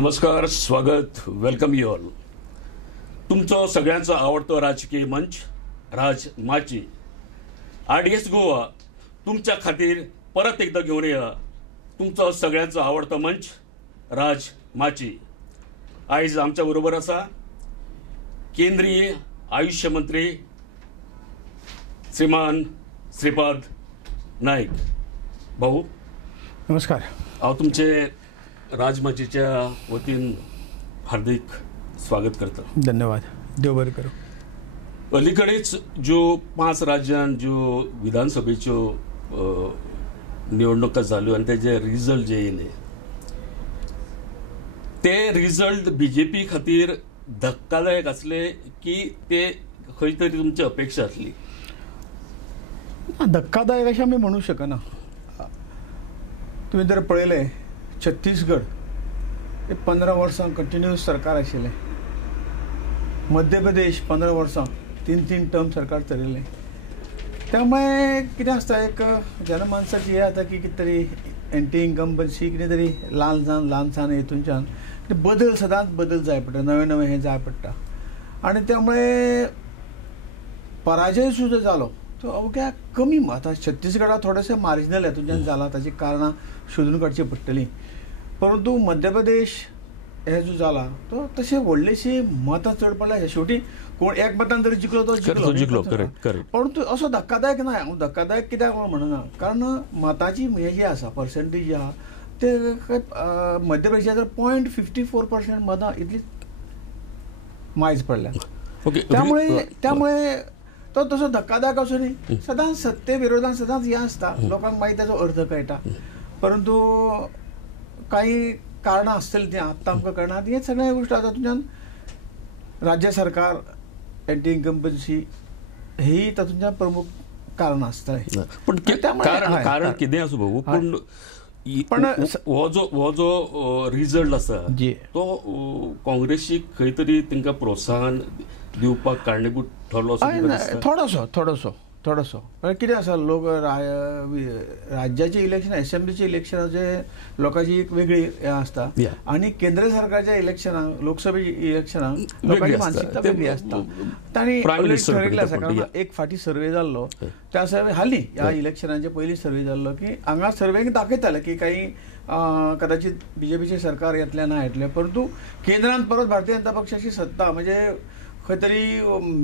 नमस्कार, स्वागत, welcome you all. तुमचो सगळ्यांचो आवडतो राजकीय मंच राज माची RDS गोवा तुमच्या खातीर परत एकदा घेऊन येया तुमचो सगळ्यांचो आवडतो मंच राज माची. आयज आमच्या बरोबर आसा केंद्रीय आयुष्य मंत्री श्रीमान श्रीपाद नाईक. भाऊ नमस्कार. हांव तुमचे राजमाचीच्या वतीन हार्दिक स्वागत करता. धन्यवाद. देव बरें करूं. अलीकडेच ज्यो 5 राज्यांत ज्यो विधानसभेच्यो निवडणुका जाल्यो आनी तेजे रिजल्ट जे येयले ते रिजल्ट BJP खातीर धक्कादायक आसले की ते खंय तरी तुमची अपेक्षा आसली? धक्कादायक अशें आमी म्हणूंक शकना. तुवें जर पळयलें छत्तीसगड हे 15 वर्सां कंटिन्युअस सरकार आशिल्लें. मध्य प्रदेश 15 वर्सां 3 टर्म सरकार चलिल्लें. त्यामुळे कितें आसता एक जनमानसाची हे आता की कितें तरी एंटी इन्कम्बन्सी कितें तरी ल्हानसान हेतूनच्यान बदल सदांच बदल जाय पडटा, नवें हें जाय पडटा. आनी त्यामुळे पराजय सुद्दां जालो तो अवघ्या कमी. आता छत्तीसगडात थोडेशें मार्जिनल हेतूनच्यान जाला, ताची कारणां शोधून काडची पडटलीं. परंतु मध्य प्रदेश हे जो जाला तो तशें व्हडलेशी मतां चड पडल्या. शेवटी कोण एक मतान जरी जिखलो तो जिखलो. परंतु असो धक्कादायक ना. हांव धक्कादायक कित्याक म्हणना, कारण मताची हे जी आसा पर्सेंटेज जी आहा ते मध्य प्रदेशात 0.54% मतां इतली मायज पडल्या. त्यामुळे तो तसो धक्कादायक असो न्ही. सदांच सत्ते विरोधात सदांच हे आसता, लोकांक मागीर ताचो अर्थ कळटा. परंतु काही कारणां आसतलीं ती आत्तां आमकां कळनात. हे सगळे गोश्टी आतां तातूंतल्यान राज्य सरकार एंटी इन्कम्बन्सी ही तातूंतल्यान प्रमुख कारणां आसतलें. पण कारण कितें आसूं भाऊ, पण हो जो रिजल्ट आसा तो काँग्रेसीक खंय तरी तांकां प्रोत्साहन दिवपाक कारणीभूत ठरलो थोडोसो. कितें आसा, लोक राज्याचे इलेक्शन, असेंब्लीचे इलेक्शन जे लोकांची एक वेगळी हे आसता आनी केंद्र सरकारच्या इलेक्शनाक, लोकसभेच्या इलेक्शनाक लोकांची मानसिकता वेगळी आसता. तांणी ठरयिल्लें आसा. कारण एक फाटी सर्वे जाल्लो, त्या सर्वे हालीं ह्या इलेक्शनाचे पयलीं सर्वे जाल्लो की हांगा सर्वेक दाखयताले की काही कदाचित BJPचे सरकार येतलें ना येतलें. परंतु केंद्रांत परत भारतीय जनता पक्षाची सत्ता म्हणजे खंय तरी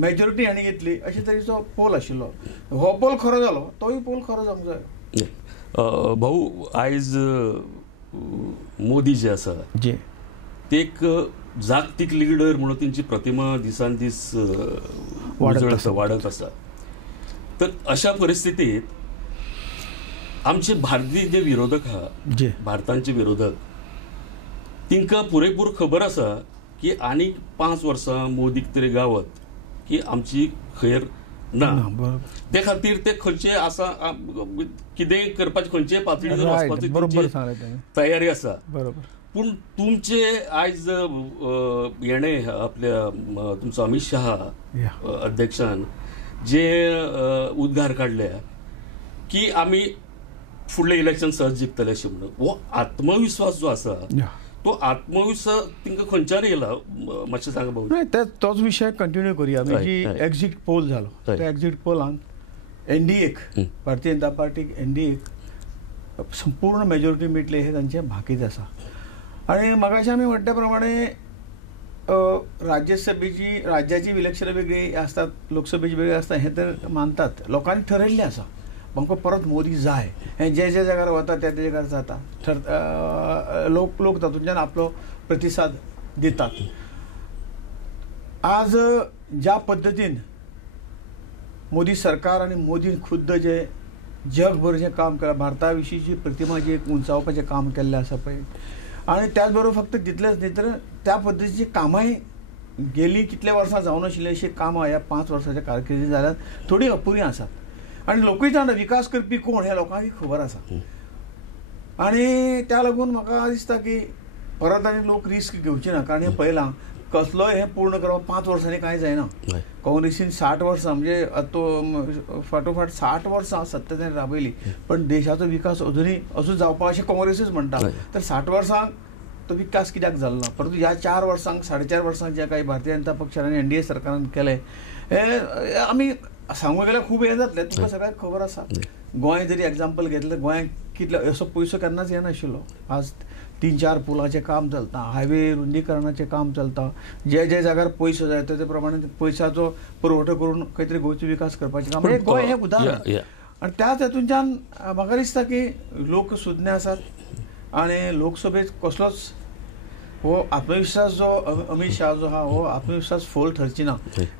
मेजॉरिटी हांणी घेतली अशे तरेचो पोल आशिल्लो. हो पोल खरो जालो, तोय पोल खरो जावंक जाय. भाऊ, आयज मोदी जे आसा ते एक जागतीक लिडर म्हणून तांची प्रतिमा दिसान दीस वाडत आसा. तर अशा परिस्थितीत आमचे भारतीय जे विरोधक आहा, भारताचे विरोधक, तांकां पुरेपूर खबर आसा की आनीक 5 वर्सां मोदीक तरी गावत की आमची खैर ना. ते खातीर ते खंयचे आसा, कितेंय करपाचे खंयचे पातळीर वचपाची तयारी आसा. पूण तुमचे आयज हेणे आपल्या तुमचो अमित शहा अध्यक्षान जे उद्गार काडल्या की आमी फुडलें इलेक्शन सहज जिखतले अशें म्हणून, हो आत्मविश्वास जो आसा तो आत्मविश्वास तांकां खंयच्यान येयला मातशें सांगा भाऊ. नाही, तोच विशय कंटिन्यू करूया. आमी जी एक्झिट पोल जालो त्या एक्झिट पोलान NDAक, भारतीय जनता पार्टीक NDAक संपूर्ण मेजॉरिटी मेळटली हे तांचें भाकीत आसा. आनी म्हाका आमी म्हणटा प्रमाणे राज्यसभेची, राज्याची इलेक्शनां वेगळी आसतात, लोकसभेची वेगळी आसता, हें तर मानतात. लोकांनी ठरयिल्लें आसा आमकां परत मोदी जाय. हें जे जाग्यार वता त्या जाग्यार जाता. लोक तातूंतल्यान आपलो प्रतिसाद दितात. आज ज्या पद्दतीन मोदी सरकार आनी मोदीन खुद्द जे जगभर जें काम केलां, भारता विशींची प्रतिमा जी एक उंचावपाचें काम केल्लें आसा पळय, आनी त्याच बरोबर फक्त तितलेंच न्ही तर त्या पद्दतीची कामांय गेलीं कितले वर्सां जावन आशिल्लीं अशीं कामां ह्या 5 वर्सांच्या कारकिर्दींत जाल्यात थोडी अपुरी आसात. आनी लोकूय जाणा विकास करपी कोण हें लोकांकय खबर आसा. आनी त्या लागून म्हाका दिसता की परत आनी लोक रिस्क घेवचे ना. कारण हें पळयलां कसलोय हें पूर्ण करप 5 वर्सांनी कांय जायना. काँग्रेसीन 60 वर्सां म्हणजे तो फाटोफाट 60 वर्सां सत्ता तेणें राबयली, पण देशाचो विकास अजुनूय असो जावपा अशें काँग्रेसूच म्हणटा. तर 60 वर्सांक तो विकास कित्याक जालो ना. परंतु ह्या 4 वर्सांक 4.5 वर्सांक जे काही भारतीय जनता पक्षान आनी NDA सरकारान केले हे आमी सांगूंक गेल्यार खूब हें जातलें. तुमकां सगळ्यांक खबर आसा गोंय जरी एग्जाम्पल घेतलें, गोंयांक कितलो असो पयसो केन्नाच येनाशिल्लो. आज 3-4 पुलाचें काम चलता, हायवे रुंदीकरणाचें काम चलता. जे जाग्यार पयसो जाय ते प्रमाणे पयशाचो पुरवठो करून खंय तरी गोंयचो विकास करपाचें काम. गोंय हें उदाहरण. आनी त्याच हेतूंच्यान म्हाका दिसता की लोक सुज्ञ आसात आनी लोकसभेत कसलोच हो आत्मविश्वास जो अमित शाह जो हा हो आत्मविश्वास फोल ठरची ना.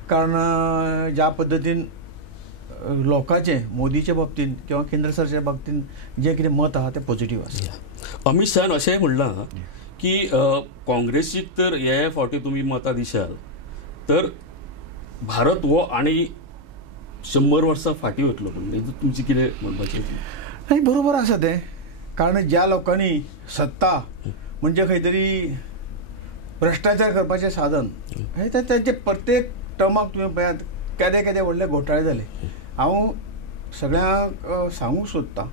कारण ज्या पद्दतीन लोकांचे मोदीच्या बाबतींत किंवा केंद्र सरकारच्या बाबतींत जे कितें मत आहा तें पॉझिटिव्ह आसा. अमित शाहान अशेंय म्हणलां की काँग्रेसीक तर हे फावटी तुमी मतां दिशाल तर भारत हो आनी 100 वर्सां फाटीं वतलो. म्हणजे तुमचें कितें म्हणपाचें? नाही, बरोबर आसा तें. कारण ज्या लोकांनी सत्ता म्हणजे खंय तरी भ्रष्टाचार करपाचें साधन हे तेंचे प्रत्येक टर्माक तुमी पळयात केदे केदे व्हडले घोटाळे जाले. हांव सगळ्यांक सांगूंक सोदतां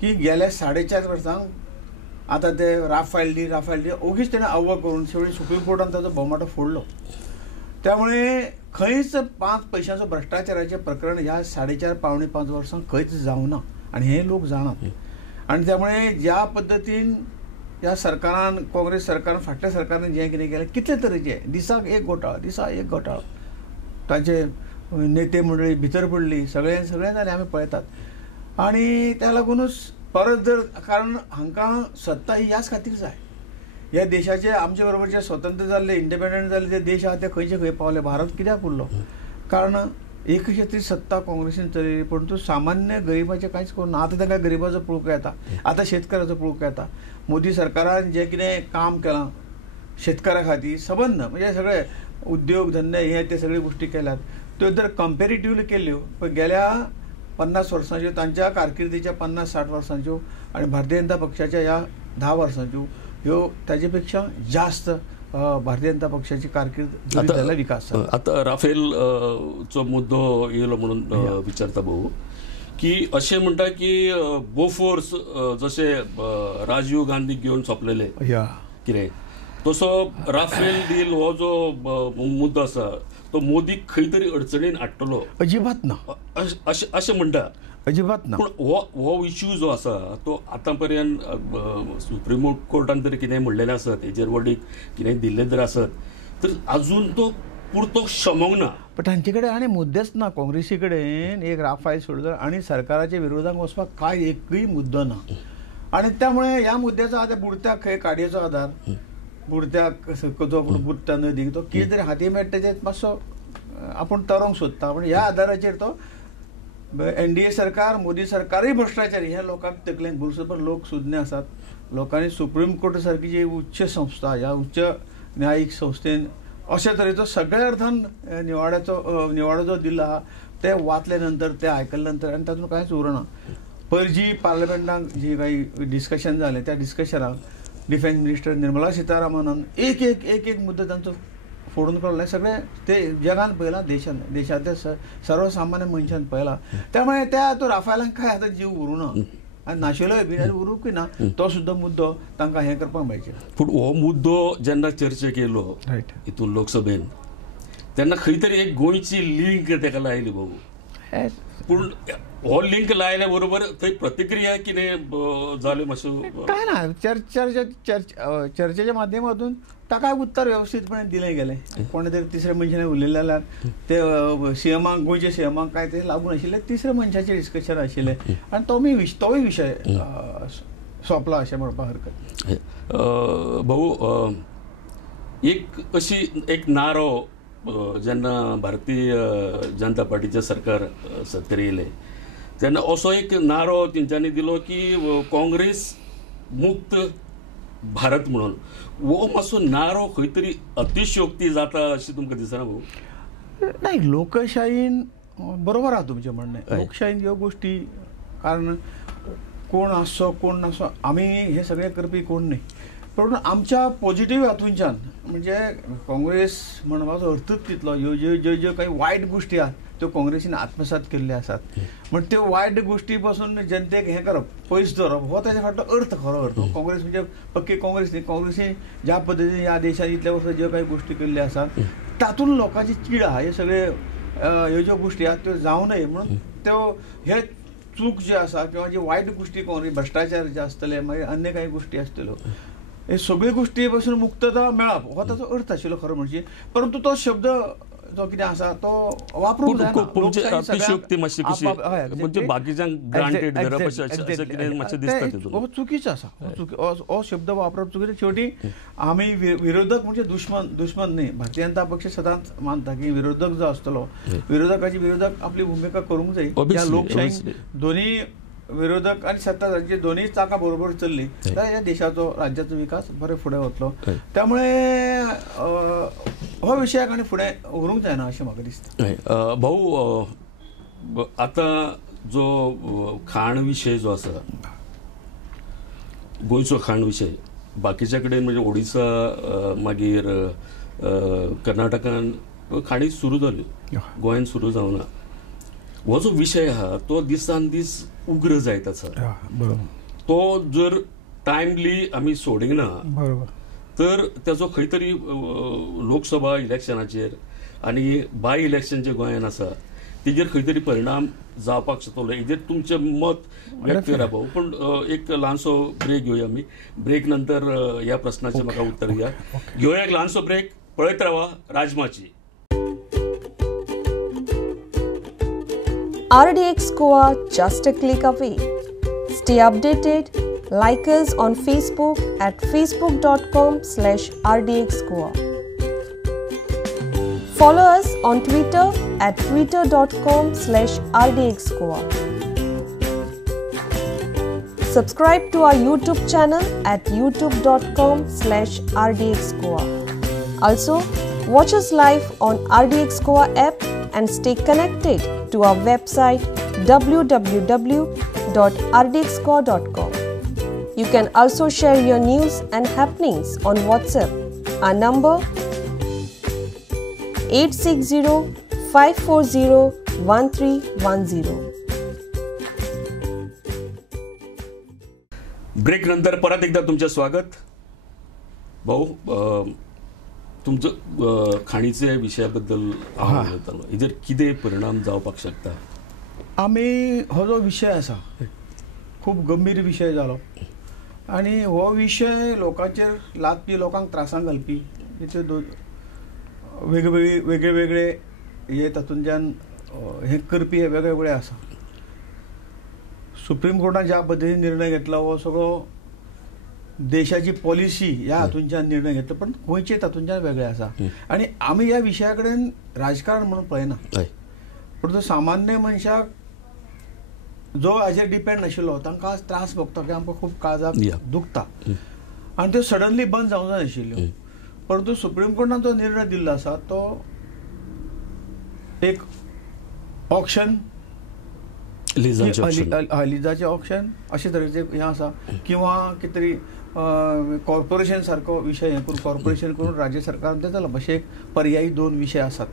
की गेल्या 4.5 वर्सांक आतां ते राफेल डी ओगीच तेणें अव्व करून शेवटी सुप्रीम कोर्टान ताचो बोमाटो फोडलो. त्यामुळे खंयच 5 पयशांचो भ्रष्टाचाराचें प्रकरण ह्या 4.5-5 वर्सांक खंयच जावना आनी हे लोक जाणात. आनी त्यामुळे ज्या पद्दतीन ह्या सरकारान काँग्रेस सरकारान फाटल्या सरकारान जें कितें केलें कितले तरेचे दिसाक एक घोटाळो तांचे नेते मंडळी भितर पडली, सगळें जालें आमी पळयतात. आनी त्या लागूनच परत जर कारण हांकां सत्ता ही ह्याच खातीर जाय. ह्या देशाचे आमचे बरोबर जे स्वतंत्र जाल्ले इंडिपेंडंट जाल्ले जे देश आहा ते खंयचे खंय पावले. भारत कित्याक उरलो? कारण एकशेत्री सत्ता काँग्रेसीन चलयली परंतु सामान्य गरिबाचें कांयच करूं ना. आतां तांकां गरिबाचो पळोवंक येता, आतां शेतकाराचो पळोवंक येता. मोदी सरकारान जें कितें काम केलां शेतकारा खातीर सबंद म्हणजे सगळे उद्योग धंदे हे ते सगळे गोष्टी केल्यात त्यो जर कंपेरिटिव्हली केल्यो पण गेल्या 50 वर्सांच्यो तांच्या कारकिर्दीच्या 50-60 वर्सांच्यो आणि भारतीय जनता पक्षाच्या ह्या 10 वर्सांच्यो ह्यो ताचे पेक्षा जास्त भारतीय जनता पक्षाची कारकीर्द झाला विकास. आता राफेल चो मुद्दो येयलो म्हणून विचारता भाऊ की अशें म्हणटा की बोफोर्स जशे राजीव गांधी घेवन सोंपलेले कितें तसो राफेल डील हो जो मुद्दो आसा तो मोदीक खंय तरी अडचणीन हाडटलो. अजिबात ना अशें म्हणटा. अजिबात ना. पूण हो इश्यू जो आसा तो आतां पर्यंत सुप्रीम कोर्टान तरी कितें म्हणलेलें आसत हेजेर वडीक कितें दिल्लें जर आसत तर अजून तो पुरतो शमोंक ना. पण तांचे कडेन आनी मुद्देच ना. काँग्रेसी कडेन एक राफेल सोडून आनी सरकाराच्या विरोधाक वचपाक काय एकूय मुद्दो ना. आनी त्यामुळे ह्या मुद्द्याचो आतां बुडत्याक खंय काडयेचो आधार बुडत्याक जो बुडटा नदीक तो कितें तरी हाती मेळटा तेजेर मातसो आपूण तरोंक सोदता. पूण ह्या आधाराचेर तो NDA सरकार मोदी सरकारूय भ्रष्टाचारी हे लोकांक तकलेंत भरसभर लोक सुज्ञ आसात. लोकांनी सुप्रीम कोर्ट सारकी जी उच्च संस्था ह्या उच्च न्यायिक संस्थेन अशा तरेचो सगळ्या अर्थान निवाडो जो दिला आहा ते वाचले नंतर ते आयकले नंतर आनी तातूंत कांयच उरना. पयर जी पार्लमेंटाक जी काही डिस्कशन जालें त्या डिस्कशनाक डिफेन्स मिनिस्टर निर्मला सीतारामनान एक मुद्दो तांचो फोडून काडलो. सगळे ते जगान पळयलां देशांतल्या सर्वसामान्य मनशान पळयलां. त्यामुळे त्या तो राफेलांक काय आतां जीव उरूना आनी नाशिल्लोय बी आनी उरूंकय ना. तो सुद्दां मुद्दो तांकां हें करपाक मेळचे. पूण हो मुद्दो जेन्ना चर्चेक येयलो हितून लोकसभेन तेन्ना खंय तरी एक गोंयची लिंक तेका लायली भाऊ. पूण हो लिंक लायल्या बरोबर थंय प्रतिक्रिया कितें जाल्यो मातशो काय ना. चर्चेच्या माध्यमातून ताका उत्तर व्यवस्थितपणे दिलें गेलें. कोणे तरी तिसऱ्या मनशाने उलयले जाल्यार ते सीएमाक गोंयच्या सीएमाक काय ते लागून आशिल्ले तिसऱ्या मनशाचें डिस्कशन आशिल्लें आनी तोय विशय सोंपला अशें म्हणपाक हरकत. भाऊ एक नारो जेन्ना भारतीय जनता पार्टीचे सरकार सत्तेर येयलें तेन्ना असो एक नारो तेंच्यांनी दिलो की काँग्रेस मुक्त भारत म्हणून. हो मातसो नारो खंय तरी अतिशयोक्ती जाता अशें तुमकां दिसना भाऊ? नाही, लोकशाहीन बरोबर आहा तुमचें म्हणणें. लोकशाहीन ह्यो गोश्टी कारण कोण आसचो कोण नासचो आमी हे सगळे करपी कोण न्ही. पण आमच्या पॉझिटिव्ह हातूंच्यान म्हणजे काँग्रेस म्हणपाचो अर्थच तितलो ज्यो काही वायट गोष्टी आहात त्यो काँग्रेसीन आत्मसात केल्ले आसात. पण त्यो वायट गोष्टी पासून जनतेक हें करप पयस धरप हो ताच्या फाटलो अर्थ खरो अर्थ. काँग्रेस म्हणजे पक्की काँग्रेस न्ही. काँग्रेसीन ज्या पद्दतीन ह्या देशान इतल्या वर्सां ज्यो काही गोष्टी केल्ल्यो आसात तातूंत लोकांची चीड आहा. हे सगळे ह्यो ज्यो गोष्टी आहात त्यो जावं नये म्हणून त्यो हे चूक जे आसा किंवा जे वायट गोष्टी काँग्रेस भ्रष्टाचार जे आसतले मागीर अन्य काही गोष्टी आसतल्यो हे सगळ्यो गोष्टी पासून मुक्तता मेळप हो ताचो अर्थ आशिल्लो खरो म्हणजे. परंतु तो शब्द जो कितें आसा तो वापरूंक जायना. हो चुकीचो आसा. हो शब्द वापरप चुकीचो. शेवटी आमी विरोधक म्हणजे दुश्मन न्ही. भारतीय जनता पक्ष सदांच मानता की विरोधक जो आसतलो विरोधकाची विरोधक आपली भुमिका करूंक जाय. ह्या लोकशाहीन दोन्ही विरोधक आणि सत्ताधारी दोन्ही चाका बरोबर चलली तर या देशाचो राज्याचो विकास बरे फुडें वतलो. त्यामुळे हो विशयाक आनी फुडें व्हरूंक जायना अशें म्हाका दिसता. भाऊ आता जो खाण विशय जो आसा गोंयचो खाण विशय बाकीच्या कडेन म्हणजे ओडिसा मागीर कर्नाटकान खाणी सुरू जाली गोंयान सुरू जावना. हो जो विशय आहा तो दिसान दीस उग्र जायत आसा. तो जर टायमली आमी सोडिंक ना तर त्याचो खंय तरी लोकसभा इलेक्शनाचेर आनी बाय इलेक्शन जे गोंयान आसा तेजेर खंय तरी परिणाम जावपाक शकतलो. हेजेर तुमचें मत व्यक्त करा भाऊ. पण एक ल्हानसो ब्रेक घेवया आमी. ब्रेक नंतर ह्या प्रश्नाचें म्हाका उत्तर दिया. घेवया एक ल्हानसो ब्रेक. पळयत रावा Rajmachi. RDX Goa, just a click away. Stay updated. Like us on Facebook at facebook.com/RDXGoa. Follow us on Twitter at twitter.com/RDXGoa. Subscribe to our YouTube channel at youtube.com/RDXGoa. Also, watch us live on RDX Goa app and stay connected to our website www.rdxgoa.com. You can also share your news and happenings on WhatsApp. Our number 860-540-1310. Break नंतर परत एकदा तुमचे स्वागत. भाऊ तुमचं खाणीचे विशयाबद्दल हेजेर कितें परिणाम जावपाक शकता? आमी हो जो विशय आसा खूब गंभीर विशय जालो आनी हो विशय लोकांचेर लादपी लोकांक त्रासांक घालपी वेगळे हे तातूंतल्यान हे करपी हे वेगळे आसा. सुप्रीम कोर्टान ज्या पद्दतीन निर्णय घेतला हो सगळो देशाची पॉलिसी ह्या हातूंतल्यान निर्णय घेतलो पण गोंयचे तातूंतल्यान वेगळे आसा. आनी आमी ह्या विशया कडेन राजकारण म्हणून पळयना. परंतु सामान्य मनशाक जो हाजेर डिपेंड नाशिल्लो तांकां त्रास भोगता की आमकां खूब काळजाक दुखता आनी त्यो सडनली बंद जावंक जाय नाशिल्ल्यो. परंतु सुप्रीम कोर्टान जो निर्णय दिल्लो आसा तो एक ऑक्शन लिजाचे ऑक्शन अशे तरेचे हें आसा किंवा कितें तरी कॉर्पोरेशन सारको विशय हे करून कॉर्पोरेशन करून राज्य सरकारान ते जालां अशे एक पर्यायी दोन विशय आसात.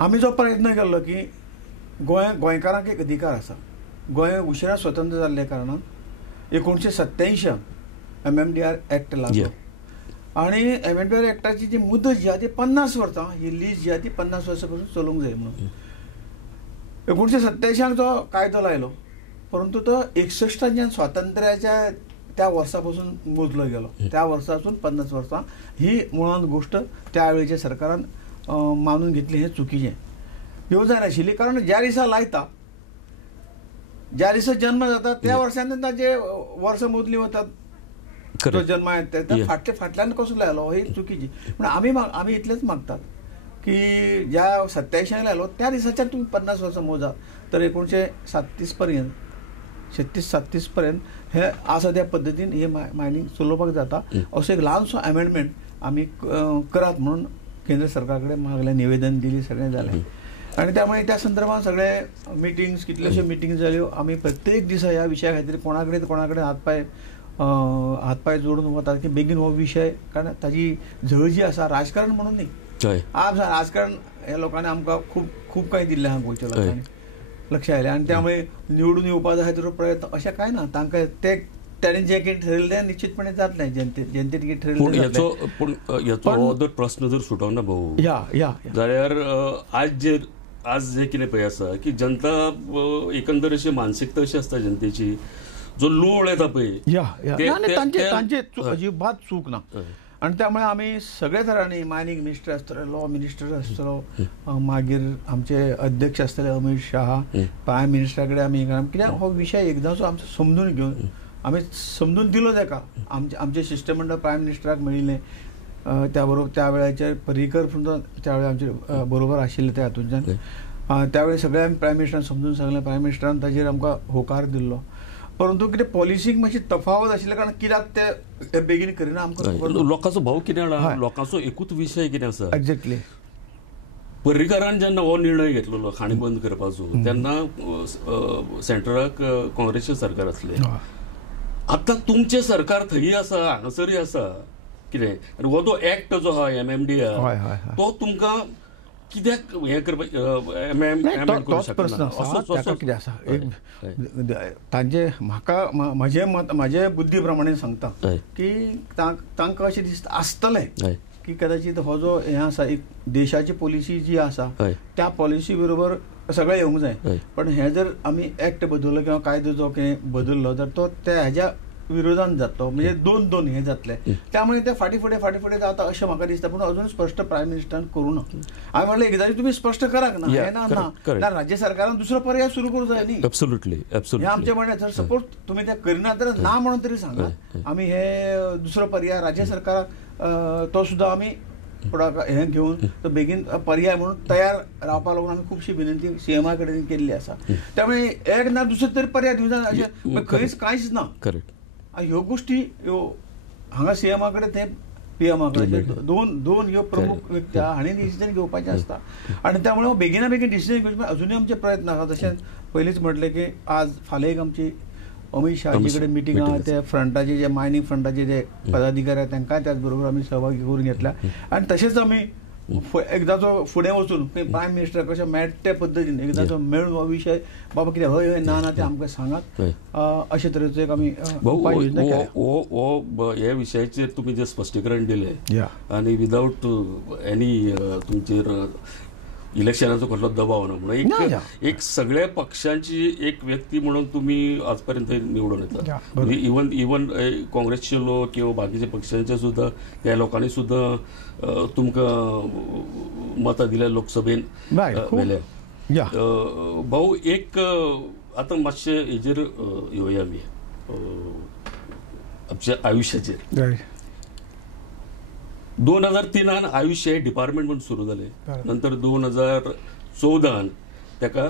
आमी जो प्रयत्न केल्लो की गोंयकारांक एक अधिकार आसा. गोंय उशिरा स्वतंत्र जाल्ल्या कारणान 1987 MMDR एक्ट लागलो आनी MMDR एक्टाची जी मुदत जी आहा ती 50 वर्सां ही लीज जी आहा ती 50 वर्सां पासून चलूंक जाय म्हणून 1987 जो कायदो लायलो. परंतु तो 61 स्वातंत्र्याच्या त्या वर्सा पासून मोजलो गेलो. त्या वर्सासून 50 वर्सां ही मुळांत गोष्ट त्या वेळेच्या सरकारान मानून घेतली. हे चुकीचें ह्यो जाय नाशिल्ली. कारण ज्या दिसा लायता ज्या दिसा जन्म जाता त्या वर्सांतल्यान ताजे वर्सां मोजली वतात. तो जन्म फाटल्यान कसो लायलो ही चुकीची. पूण आमी इतलेंच मागतात की ज्या 87 लायलो त्या दिसाच्यान तुम्ही 50 वर्सां मोजा तर 1937 पर्यंत 36-37 पर्यंत हे आसा त्या पद्दतीन हे मायनिंग चलोवपाक जाता. असो एक ल्हानसो अमेंडमेंट आमी करात म्हणून केंद्र सरकार कडेन मागलें. निवेदन दिली सगळें जालें आनी त्यामुळे त्या संदर्भात सगळे मिटिंग्स कितल्योश्यो मिटिंग्स जाल्यो. आमी प्रत्येक दिसा ह्या विशया खातीर कोणा कडेन हात पाय हातपाय जोडून वतात की बेगीन हो विषय, कारण ताजी झळ जी आसा राजकारण म्हणून न्ही, आज राजकारण ह्या लोकांनी आमकां खूब खूब काही दिल्लें आहा गोंयच्या लोकांनी, लक्ष आयलें. आनी त्यामुळे निवडून येवपा जाय तो प्रयत्न अशें कांय ना, तांकां तेणें जें कितें ठरयलें तें निश्चितपणे जातलें, जनतेन कितें ठरयलें. पूण याचो जर प्रश्न जर सुटोना भाऊ जाल्यार आज जे कितें पळय आसा की जनता एकंदर अशी मानसिकता अशी आसता जनतेची, जो लोळ येता पळय तांचे अजिबात चूक ना. आनी त्यामुळे आमी सगळे तरांनी मायनिंग मिनिस्टर आसतलो, लॉ मिनिस्टर आसतलो, मागीर आमचे अध्यक्ष आसतले अमित शाह, प्रायम मिनिस्टरा कडेन आमी कित्याक हो विशय एकदांचो आमचो समजून घेवन आमी समजून दिलो ताका. आमचे शिष्टमंडळ प्रायम मिनिस्टराक मेळिल्लें, त्या बरोबर त्या वेळाचेर पर्रीकर सुद्दां त्या वेळार आमचे बरोबर आशिल्ले त्या हातूंतल्यान. त्या वेळी सगळे आमी प्रायम मिनिस्टरान समजून सांगलें, प्रायम मिनिस्टरान ताजेर आमकां होकार दिल्लो. परंतु कितें पॉलिसीक मातशी तफावत आशिल्ल्या कारण कित्याक ते बेगीन करिना आमकां. लोकांचो भाव कितें आसा, लोकांचो एकूच विशय कितें आसा. एक्झॅक्टली. पर्रीकारान जेन्ना हो निर्णय घेतलेलो खाणी बंद करपाचो, तेन्ना सेंटराक काँग्रेसचें सरकार आसलें. आतां तुमचें सरकार थंय आसा, हांगासरूय आसा कितें, आनी हो जो एक्ट जो आहा MMD तो तुमकां कित्याक हें करपाक कितें आसा. तांचे म्हाका म्हाजे बुद्धी प्रमाणे सांगता की तांकां अशें दिसता आसतलें की कदाचित हो जो हें आसा एक देशाची पॉलिसी जी आसा त्या पॉलिसी बरोबर सगळें येवंक जाय. पण हें जर आमी एक्ट बदललो किंवा कायदो जो कितें बदललो तर तो त्या हेज्या विरोधान जातलो, म्हणजे दोन हें जातलें. त्यामुळे ते फाटी फुडें जाता अशें म्हाका दिसता. पूण अजून स्पश्ट प्रायम मिनिस्टरान करूं ना. हांवें म्हणलें एकदांची तुमी स्पश्ट कराक ना, हें ना राज्य सरकारान दुसरो पर्याय सुरू करूं जाय न्ही. एब्सोल्युटली हें आमचें म्हणणें. जर सपोज तुमी तें करिना तर ना म्हणून तरी सांगात. आमी हे दुसरो पर्याय राज्य सरकाराक तो सुद्दां आमी हें घेवन तो बेगीन पर्याय म्हणून तयार रावपा लागून आमी खुबशी विनंती CMA कडेन केल्ली आसा. त्यामुळे एक ना दुसरो तरी पर्याय दिवं जाय अशें खंयच कांयच ना. ह्यो गोष्टी ह्यो हांगा CMA कडेन ते PM कडेन दोन ह्यो प्रमुख व्यक्ती आहा, हांणी डिसिजन घेवपाचें आसता. आनी त्यामुळे बेगिना बेगीन डिसिजन घेवचे. अजुनूय आमचे प्रयत्न आसा. जशें पयलींच म्हटलें की आज फाल्यां एक आमची अमित शाहजी कडेन मिटींग आहा. ते फ्रंटाचे जे मायनिंग फ्रंटाचे जे पदाधिकारी आहात तांकांय त्याच बरोबर आमी सहभागी करून घेतल्या. आनी तशेंच आमी एकदांचो फुडें वचून प्रायम मिनिस्टर कशें मेळटा त्या पद्दतीन एकदांचो मेळून हो विशय बाबा कितें हय ना ते आमकां सांगात अशे तरेचो एक आमी उपाय योजना केल्या. ह्या विशयाचेर तुमी जे स्पश्टीकरण दिलें आनी विदाउट एनी तुमचेर इलेक्शनाचो कसलो दबाव ना म्हणून एक सगळ्या पक्षांची एक व्यक्ती म्हणून तुम्ही आजपर्यंत निवडून येता. इवन काँग्रेसचे लोक किंवा बाकीचे पक्षांचे सुद्धा त्या लोकांनी सुद्धा तुमकां मतां दिल्या लोकसभेन वेल्या. भाऊ एक आतां मातशें हेजेर येवया आमी आमच्या आयुश्याचेर. 2003 आयुष्य हे डिपार्टमेंट म्हणून सुरू झाले. नंतर 2014 ताका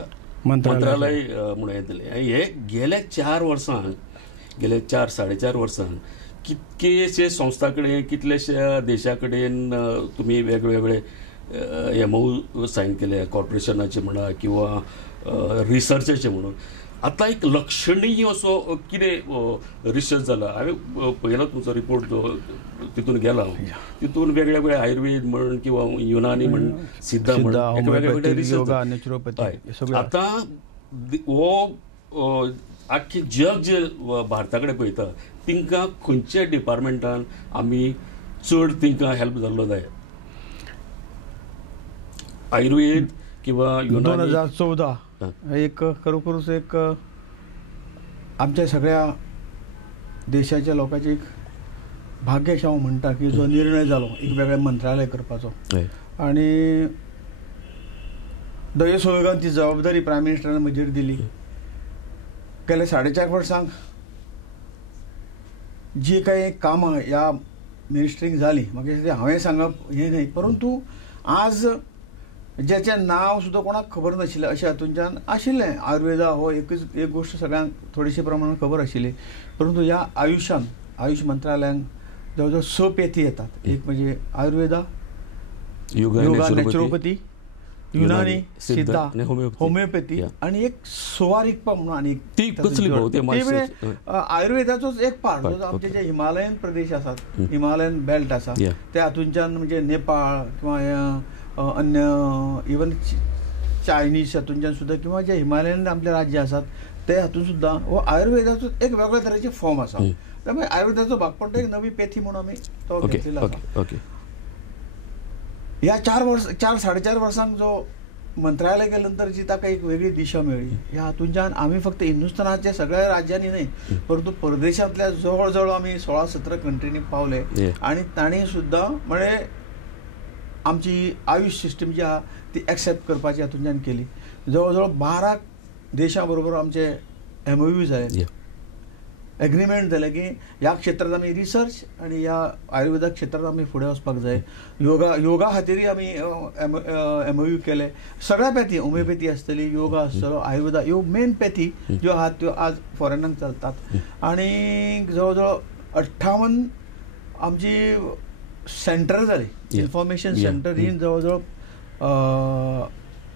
मंत्रालय म्हणून हे दिले. हे गेल्या 4 वर्सांक, गेल्या 4-4.5 वर्सांक कितकेशे संस्था कडेन कितलेशा देशा कडेन तुम्ही वेगवेगळे MOU सायन केले, कॉर्पोरेशनाचे म्हणा किंवा रिसर्चाचे म्हणून. आता एक लक्षणीय असो कितें रिसर्च जाला. हांवें पळयला तुमचो रिपोर्ट जो तितून गेला, तितून वेगळे वेगळे आयुर्वेद म्हण किंवा युनानी म्हण सिद्धा म्हण वेगवेगळे रिसर्च. आता हो आख्खे जग जे भारता कडेन पळयता तिंकां खंयच्या डिपार्टमेंटान आमी चड तिंकां हेल्प जाल्लो जाय. आयुर्वेद किंवा 2014 एक खरोखरच एक आमच्या सगळ्या देशाच्या लोकांचे एक भाग्यश हांव म्हणटा की जो निर्णय जालो एक वेगळें मंत्रालय करपाचो. आनी दयेसोयेगान ती जबाबदारी प्रायम मिनिस्टरान म्हजेर दिली. गेल्या 4.5 वर्सांक जी काही कामां ह्या मिनिस्ट्रीक जाली म्हाका दिसता हांवें सांगप हें न्हय. परंतु आज ज्याचें नांव सुद्दां कोणाक खबर नाशिल्लें अशें हातूंतल्यान आशिल्लें. आयुर्वेदा हो एक गोश्ट सगळ्यांक थोडीशी प्रमाणात खबर आशिल्ली. परंतु ह्या आयुष मंत्रालयान जवळ जवळ 6 पेथी येतात. एक म्हणजे आयुर्वेदा, योगा, नॅचरोपॅथी युनानी, सिद्धा, होमिओपॅथी आणि एक सुवारिकपा म्हणून आणि आयुर्वेदाचोच एक पार्ट जो आमचे जे हिमालयन प्रदेश आसात, हिमालयन बेल्ट आसा ते हातूंच्यान म्हणजे नेपाळ किंवा अन्य इवन चायनीज हातूंच्यान सुद्धा किंवा जे हिमालयन आपले राज्य आसात ते हातून सुद्धा हो आयुर्वेदाचो एक वेगळ्या तरेचे फॉर्म आसा. त्यामुळे आयुर्वेदाचो भाग पडटा एक नवी पॅथी म्हणून आमी तो घेतलेलो आसा. ह्या 4-4.5 वर्सांक जो मंत्रालय केल्या नंतरची ताका एक वेगळी दिशा मेळ्ळी. ह्या हातूंच्यान आमी फक्त हिंदुस्थानाच्या सगळ्या राज्यांनी न्हय परंतु परदेशांतल्या जवळ जवळ आमी 16-17 कंट्रीनी पावले आणि तांणी सुद्धा म्हणजे आमची आयुष सिस्टम जी आहा ती एक्सेप्ट करपाची हातूंच्यान केली. जवळ जवळ 12 देशां बरोबर आमचे MOU जाले, एग्रीमेंट जाले की ह्या क्षेत्रात आमी रिसर्च आणि ह्या आयुर्वेदा क्षेत्रात आमी फुडें वचपाक जाय. योगा खातीरय आमी MOU केले. सगळ्या पॅथी, होमिओपॅथी आसतली, योगा आसतलो, आयुर्वेदा, ह्यो मेन पॅथी ज्यो आहात त्यो आज फॉरेनाक चलतात. आणि जवळ जवळ 58 आमची सेंटर जाली, इन्फॉर्मेशन सेंटर ही जवळ जवळ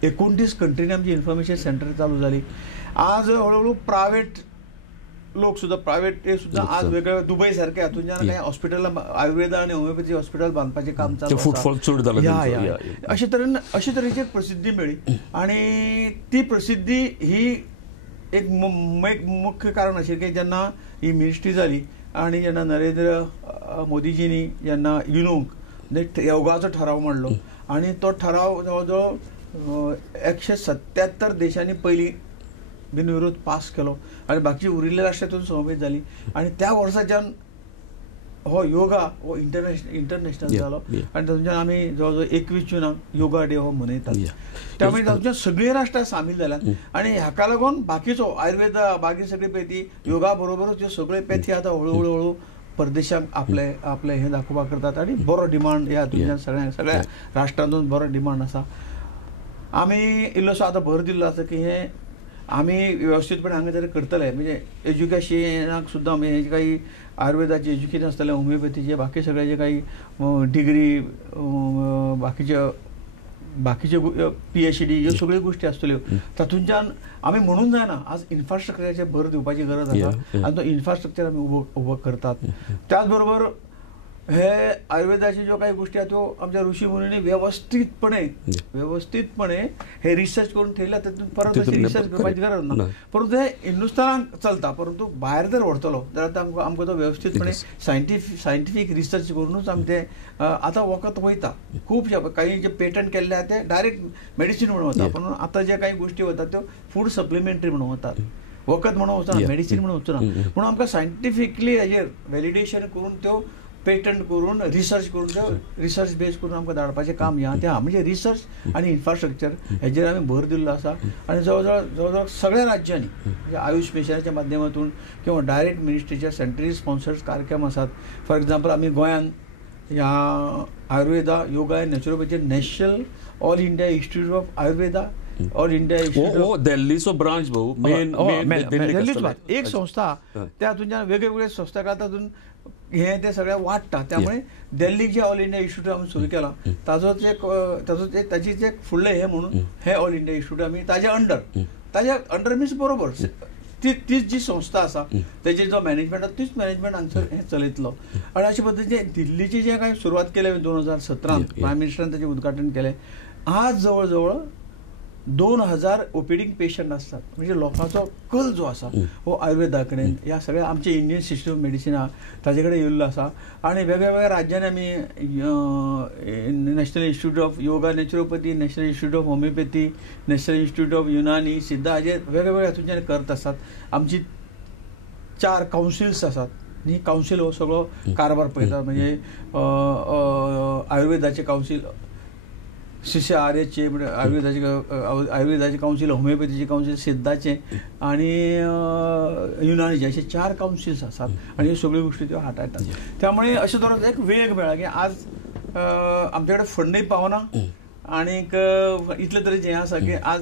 29 कंट्रीनी आमची इन्फॉर्मेशन सेंटर चालू जाली. आज हळूहळू प्रायव्हेट लोक सुद्धा प्रायव्हेट हे सुद्धा आज वेगळ्या दुबई सारखे हातूंच्यान काही हॉस्पिटल आयुर्वेदा आणि होमिओपॅथी हॉस्पिटल बांधपाचे काम चालू आसा. अशे तरेची एक प्रसिद्धी मेळ्ळी आणि ती प्रसिद्धी ही एक मुख्य कारण अशें की जेन्ना ही मिनिस्ट्री जाली आणि जेन्ना नरेंद्र मोदीजींनी जेन्ना युनोक योगाचो ठराव मांडलो आणि तो ठराव जवळ जवळ 177 देशांनी पयली बिनविरोध पास केलो आणि बाकी उरिल्ल्या राष्ट्रांतून समवेत जाली. आणि त्या वर्साच्यान हो योगा हो इंटरनॅशनल जालो आणि तातूंतल्यान आमी जवळ जवळ 21 जूनाक योगा डे हो मनयतात. त्यामुळे तातूंतल्यान सगळीं राष्ट्रां सामील जाल्यात आणि हाका लागून बाकीचो आयुर्वेदा बाकी सगळी पॅथी योगा बरोबरच ह्यो सगळ्यो पॅथी आतां हळूहळू परदेशांक आपले हे दाखोवपाक करतात आणि बरो डिमांड ह्या हातूंतल्यान सगळ्या राष्ट्रांतून बरो डिमांड आसा. आमी इल्लोसो आतां भर दिल्लो आसा की हे आमी वेवस्थीतपणे हांगा जर करतले म्हणजे एज्युकेशनाक सुद्दां आमी काही आयुर्वेदाचे एज्युकेशन आसतलें, होमिओपॅथीचे बाकी सगळे जे काही डिग्री बाकीचे PhD ह्यो सगळ्यो गोष्टी आसतल्यो तातूंतल्यान आमी म्हणून जायना आज इन्फ्रास्ट्रक्चराचेर भर दिवपाची गरज आसा आनी तो इन्फ्रास्ट्रक्चर आमी उबो करतात. त्याच बरोबर हे आयुर्वेदाचे ज्यो काही गोष्टी आहेत त्यो आमच्या ऋषी मुनींनी व्यवस्थितपणे हे रिसर्च करून ठेवल्या. तातूंत परत अशी रिसर्च करपाची गरज ना. परंतु हे हिंदुस्थानात चलता परंतु भायर जर व्हरतलो जाल्यार आमकां तो व्यवस्थितपणे सायंटिफीक रिसर्च करूनच आमी ते आतां वखद वयता. खुबशे काही जे पेटंट केल्ले आहा ते डायरेक्ट मेडिसीन म्हणून वता पूण आतां जे काही गोष्टी वतात त्यो फूड सप्लिमेंटरी म्हणून वतात. वखद म्हणून वचना, मेडिसीन म्हणून वचना. म्हणून आमकां सायंटिफिकली हेजेर व्हॅलिडेशन करून त्यो पेटंट करून रिसर्च करून त्यो रिसर्च बेस करून आमकां धाडपाचें काम ह्या म्हणजे रिसर्च आणि इन्फ्रास्ट्रक्चर हेजेर आमी भर दिल्लो आसा. आणि जवळ सगळ्या राज्यांनी म्हणजे आयुष मिशनाच्या माध्यमातून किंवा डायरेक्ट मिनिस्ट्रीच्या सेंट्रली स्पॉन्सर्ड कार्यक्रम आसात. फॉर एक्झाम्पल आमी गोंयान ह्या Ayurveda yoga and naturopathy national all India institute of Ayurveda all India institute दिल्लीचो ब्रांच भाऊ एक संस्था त्या हातूंतल्यान वेगवेगळे संस्था तातूंत हे ते सगळ्या वाडटा. त्यामुळे दिल्ली जे ऑल इंडिया इन्स्टिट्यूट आमी सुरू केला ताचीच एक फुडलें हे म्हणून हे ऑल इंडिया इन्स्टिट्यूट आमी ताज्या अंडर मीन्स बरोबर तीच जी संस्था आसा तेजे जो मॅनेजमेंट आसा तीच मॅनेजमेंट हांगसर हे चलयतलो. आणि अशे पद्दतीन दिल्लीची जे काही सुरवात केले 2017 प्रायम मिनिस्टरान तेजें उद्घाटन केलें. आज जवळ जवळ 2000 ओपीडी पेशंट असतात. म्हणजे लोकांचो कल जो आसा हो आयुर्वेदा कडेन ह्या सगळ्या आमचे इंडियन सिस्टम ऑफ मेडिसीन आहा ताजे कडेन येयल्लो आसा. आणि वेगवेगळ्या राज्यांनी आमी national institute of yoga naturopathy, national institute of homeopathy, national institute of Unani, सिद्धा हाजे वेगवेगळ्या हातूंच्यान करत आसात. आमची 4 कावन्सिल्स आसात. ही कावन्सील हो सगळो कारभार पळयतात. म्हणजे आयुर्वेदाचे कावन्सील, CCRHचे आयुर्वेदाचे कावन्सील, होमिओपॅथीचे कावन्सील, सिद्धाचे आणि युनानीचे असे 4 कावन्सिल्स आसात आणि ह्यो सगळ्यो गोष्टी त्यो हाताळटात. त्यामुळे अशें तरेन एक वेग मेळ्ळा की आज आमचे कडेन फंडय पावना आनीक इतले तरेचें हें आसा की आज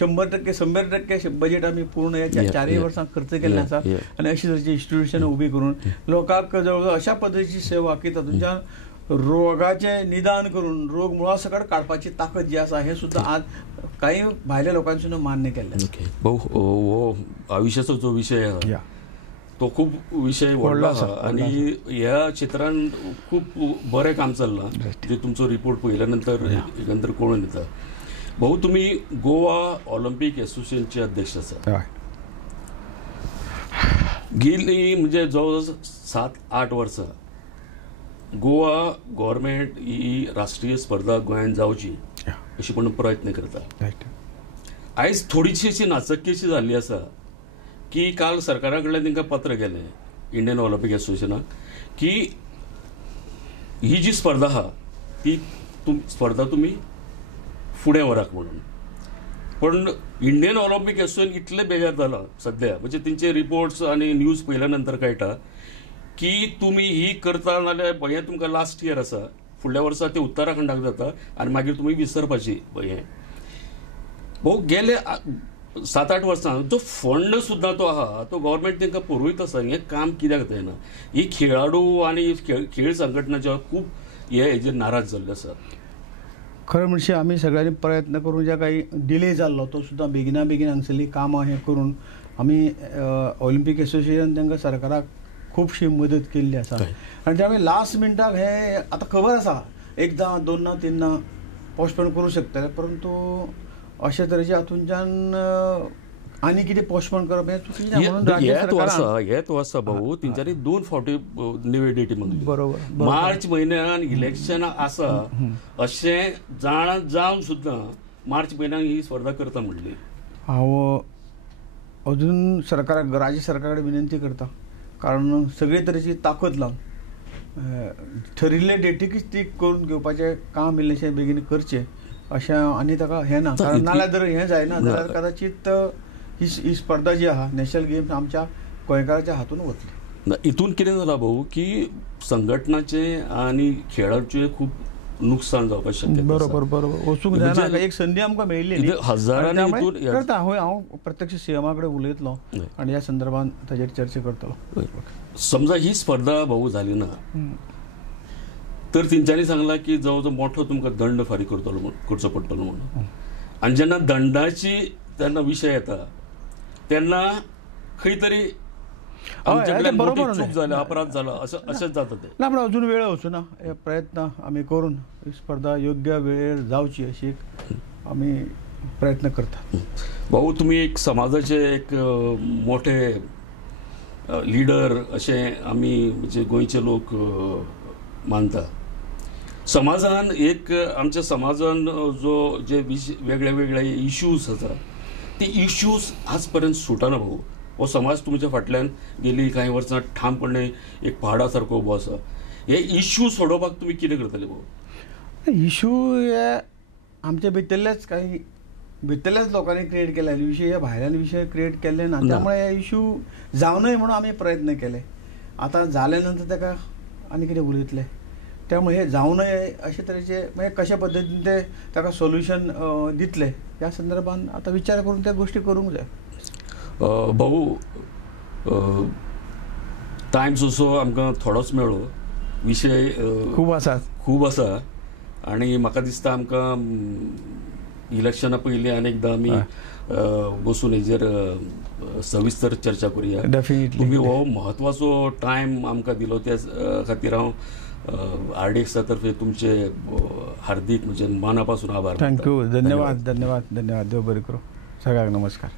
100% बजेट आमी पूर्ण ह्या 4 वर्सांक खर्च केल्लें आसा. आनी अशी तरेची इन्स्टिट्यूशन उबी करून लोकांक जवळ जवळ अशा पद्दतीची सेवा की तातूंतल्यान रोगाचे निदान करून रोग मुळासकट काडपाची ताकद जी आसा हे सुद्दां आज काही भायल्या लोकांनी सुद्दां मान्य केल्लें. भाऊ हो आयुश्याचो जो विशय आहा तो खूप विषय व्हडलो आसा आनी ह्या क्षेत्रान खूप बरें काम चल्लां जे तुमचो रिपोर्ट पळयल्या नंतर एकंदर कळून येता. भाऊ तुम्ही गोवा ऑलिंपिक एसोसिएशनचे अध्यक्ष आसा. गेली म्हणजे जवळ 7-8 वर्सां गोवा गव्हर्मेंट ही राष्ट्रीय स्पर्धा गोंयांत जावची अशी म्हणून प्रयत्न करता. आयज थोडीशी अशी नाचक्कीशी जाल्ली आसा की काल सरकारा कडल्यान तांकां पत्र गेलें इंडियन ऑलिंपिक एसोसिएशनाक की ही जी स्पर्धा आहा ती स्पर्धा तुमी फुडें व्हरात म्हणून. पण इंडियन ऑलिंपिक एसोसिएशन इतलें बेजार जालां सद्या म्हणजे तेंचे रिपोर्ट्स आनी न्यूज पळयल्या नंतर कळटा की तुमी ही करता नाल्यार हें तुमकां लास्ट इयर आसा फुडल्या वर्सा ते उत्तराखंडाक जाता आनी मागीर तुमी विसरपाची हें. भाऊ गेले 7-8 वर्सां जो फंड सुद्दां तो आहा तो गव्हर्मेंट तांकां पुरयत आसा. हें काम कित्याक जायना? ही खेळाडू आनी खेळ संघटनाचे खूब हेजेर नाराज जाल्ले आसा. खरें म्हणजे आमी सगळ्यांनी प्रयत्न करून जे काही डिले जाल्लो तो सुद्दां बेगिना बेगीन हांगसरली कामां हें करून आमी ऑलिंपिक एसोसिएशन तांकां सरकाराक खुबशी मदत केल्ली आसा. आनी ते आमी लास्ट मिनटाक हे आतां खबर आसा एकदां 2दां 3दां पोस्टपोन करूं शकतले परंतु अशे तरेच्या हातूंतल्यान आनी कितें पोस्टपोन करप हें चुकीचें म्हणून राज्य सरकारान येत वर्सा भाऊ तेंच्यांनी 2 फावटी नवी डेटी मागली. बरोबर मार्च म्हयन्यान इलेक्शन आसा अशें जावन सुद्दां मार्च म्हयन्यान ही स्पर्धा करता म्हणली. हांव अजून सरकाराक राज्य सरकारा कडेन विनंती करता कारण सगळे तरेची ताकद लावन ठरिल्ले डेटीकच ती करून घेवपाचें काम इल्लेशें बेगीन करचें अशें आनी ताका हें ना कारण नाल्यार जर हें जायना जाल्यार कदाचित ही स्पर्धा जी आहा नॅशनल गेम्स आमच्या गोंयकाराच्या हातून वतली. हितून कितें जालां भाऊ की संघटनाचें आनी खेळाडूचें खूब नुकसान जावपाक शक्यता. बरोबर बरोबर वचूंक जायना एक संदी आमकां मेळिल्ली हजारांनी करता हय हांव प्रत्यक्ष सीएमा कडेन उलयतलो आनी ह्या संदर्भान ताचेर चर्चा करतलो. समजा ही स्पर्धा भाऊ जाली ना तर तेंच्यांनी सांगलां की जवळ जवळ मोठो तुमकां दंड फारीक करचो पडटलो म्हणून. आनी जेन्ना दंडाची तेन्ना विशय येता तेन्ना खंय तरी चूक जाल्या अपराध जाला अशेंच जाता ते. ना पण अजून वेळ वचूना हे प्रयत्न आमी करून ही स्पर्धा योग्य वेळेर जावची अशी आमी प्रयत्न करतात. भाऊ तुम्ही एक समाजाचे एक मोठे लिडर अशें आमी म्हणजे गोंयचे लोक मानता. समाजान एक आमच्या समाजान जे वेगळे वेगळे इश्यूज आसा ते इश्यूज आज पर्यंत सुटना भाऊ. हो समाज तुमच्या फाटल्यान गेली काही वर्सां ठामपणे एक पहाडा सारको उबो आसा. हे इश्यू सोडोवपाक तुमी कितें करतले भाऊ? इश्यू हे आमच्या भितरल्याच लोकांनी क्रिएट केला विशय हे भायल्यान विशय क्रिएट केल्ले ना त्यामुळे हे इश्यू जावं नये म्हणून आमी प्रयत्न केले. आता जाल्या नंतर ताका आनी कितें उलयतले त्यामुळे हे जावं नये अशे तरेचे म्हणजे कशा पद्दतीन ते ताका सोल्युशन दितले ह्या संदर्भान आता विचार करून त्या गोष्टी करूंक जाय. भाऊ टायम असो आमकां थोडोच मेळ्ळो विशय खूब आसा आनी म्हाका दिसता आमकां इलेक्शना पयलीं आनी एकदां आमी बसून हेजेर सविस्तर चर्चा करुया. तुम्ही हो म्हत्वाचो टायम आमकां दिलो त्या खातीर हांव RDX तर्फे तुमचे हार्दिक म्हणजे मना पासून आभार. थँक्यू. धन्यवाद धन्यवाद धन्यवाद. देव बरें करूं. सगळ्यांक नमस्कार.